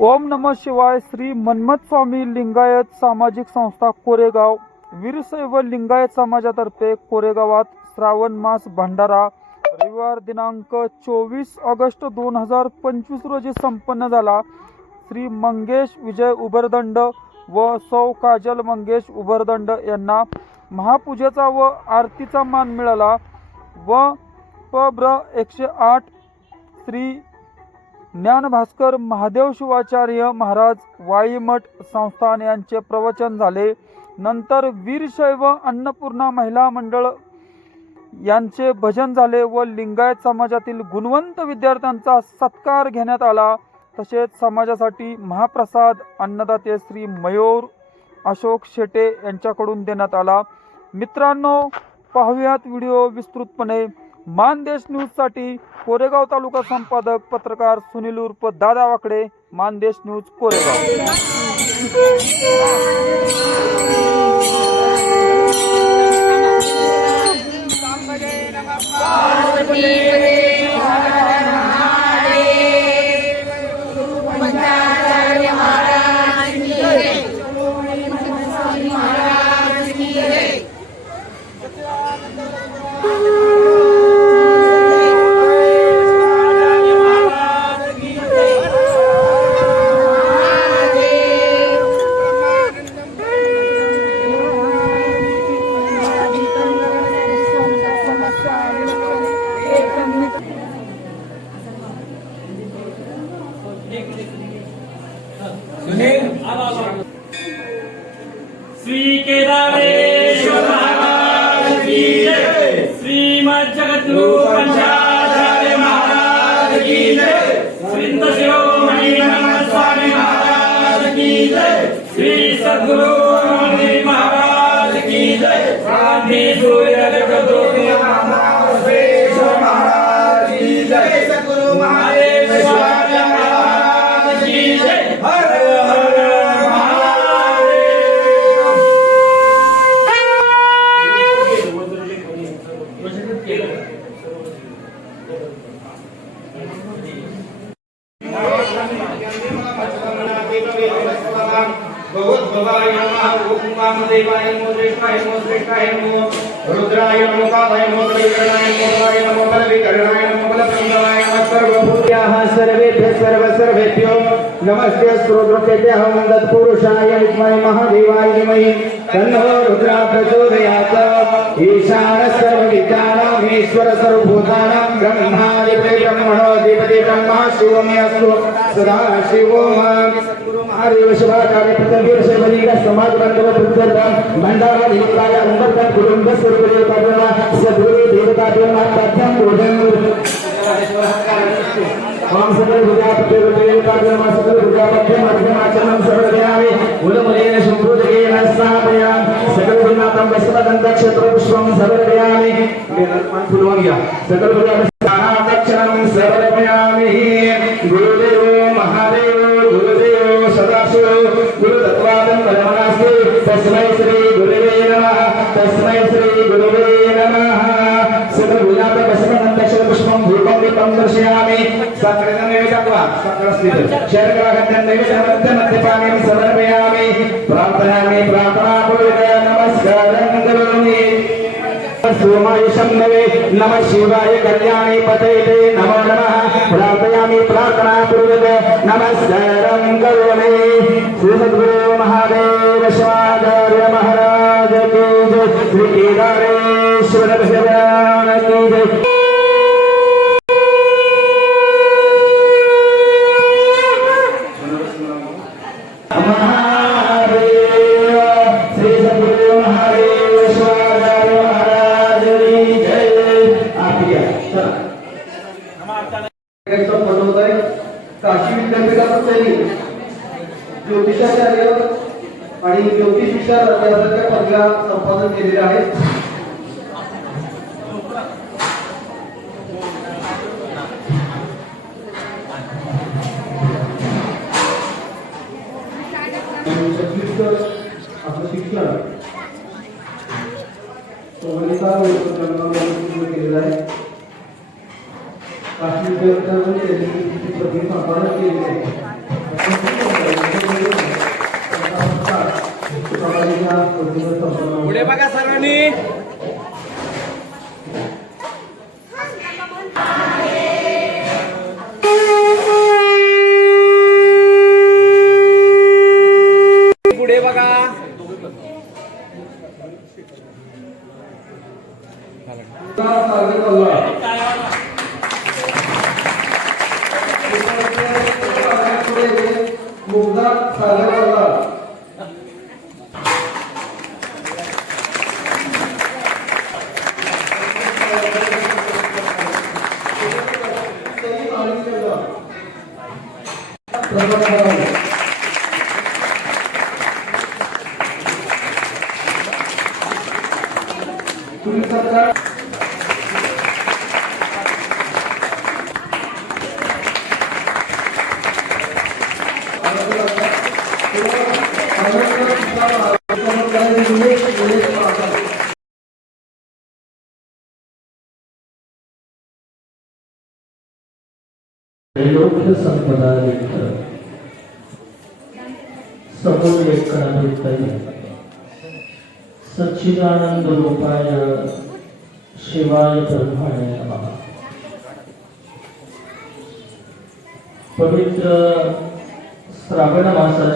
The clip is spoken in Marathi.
ओम नम शिवाय श्री मन्मथ स्वामी लिंगायत सामाजिक संस्था कोरेगाव. वीरशैव लिंगायत समाजातर्फे कोरेगावात श्रावण मास भंडारा रविवार दिनांक चोवीस ऑगस्ट दोन हजार पंचवीस रोजी संपन्न झाला. श्री मंगेश विजय उबरदंड व सौ काजल मंगेश उबरदंड यांना महापूजेचा व आरतीचा मान मिळाला व पब्र एकशे आठ श्री ज्ञानभास्कर महादेव शिवाचार्य महाराज वाळीमठ संस्थान यांचे प्रवचन झाले. नंतर वीरशैव अन्नपूर्णा महिला मंडळ यांचे भजन झाले व लिंगायत समाजातील गुणवंत विद्यार्थ्यांचा सत्कार घेण्यात आला. तसेच समाजासाठी महाप्रसाद अन्नदाते श्री मयूर अशोक शेटे यांच्याकडून देण्यात आला. मित्रांनो पाहूयात व्हिडिओ विस्तृतपणे. मानदेश न्यूजसाठी कोरेगाव तालुका संपादक पत्रकार सुनील उर्फ दादा वाकडे मानदेश न्यूज कोरेगाव. श्री केदारेश्वर महाराज की जय। श्रीमद जगद्गुरु पंचाचार्य महाराज की जय। श्रींद शिरोमणी नमः स्वामी महाराज की जय श्री सद्गुरु महाराज की जय। स्वामी सूर्य भगवद्भवाय नमः ओम वामदेवाय नमो श्रेष्ठाय नमो श्रेष्ठाय नमो रुद्राय नमो नमो नमो वाय नमो बलविकरणाय नमो नमः सर्वभूत्याः सर्वेभ्यः सर्व सर्वेभ्यो नमस्ते विद्महे महादेवाय धीमहि तन्नो रुद्रा प्रचोदयात् ईशानः सर्वे सर्वभूतानां ब्रह्मादिपति ब्रह्मणोऽधिपति ब्रह्मा शिवमे अस्तु सदा शिवो सद्गुरु महादेव शिवाचार्य पतंवीर समाज बांधव पृथ्वीर्धा भंडारा देवताय अंबरकर कुटुंब सर्व देवतांना सद्गुरु तथ्यं बोधन ओम सकल सकल మౌర్య సకలపురాణం సర్వయామి గురుదేవో మహాదేవో గురుదేవో సదాశివో గురు తత్వాదం పరమనాస్తే. తస్మై శ్రీ గురువే నమ తస్మై శ్రీ గురువే నమ. సకలపురాత కసమంతక్షర సమర్పయామి. ప్రార్థనామి ప్రార్థనా నమస్కారం కరోమి. सोमायुषम नवे नमः शिवाय कल्याणी पतये नमो नमः। प्रार्थयामि प्रार्थना पूर्वक नमस्कारं करोमि। श्री सद्गुरु महादेव शिवाचार्य महाराज की जय। श्री केदारेश्वर भगवान की जय महादेव श्री सद्गुरु महादेव शिवाचार्य महाराज की जय आपली आहे. चला. कार्यक्रम बनवत आहे काशी विद्यापीठातच ज्योतिषाचार्य आणि ज्योतिष विचार यासारख्या पदव्या संपादन केलेल्या आहेत आपलं शिक्षण सोमनिका पूर्ण केलेलं आहे पुढे बघा सर्वांनी. पुढे बघा. पल्ला मुग्धा सागर पल्ला तुम्ही त्रैलोक्य संपदा लेख समोर लेखनाभितरी सच्चिदानंद रूपाय शिवाय ब्रह्माय नमः। पवित्र श्रावण मासाच्या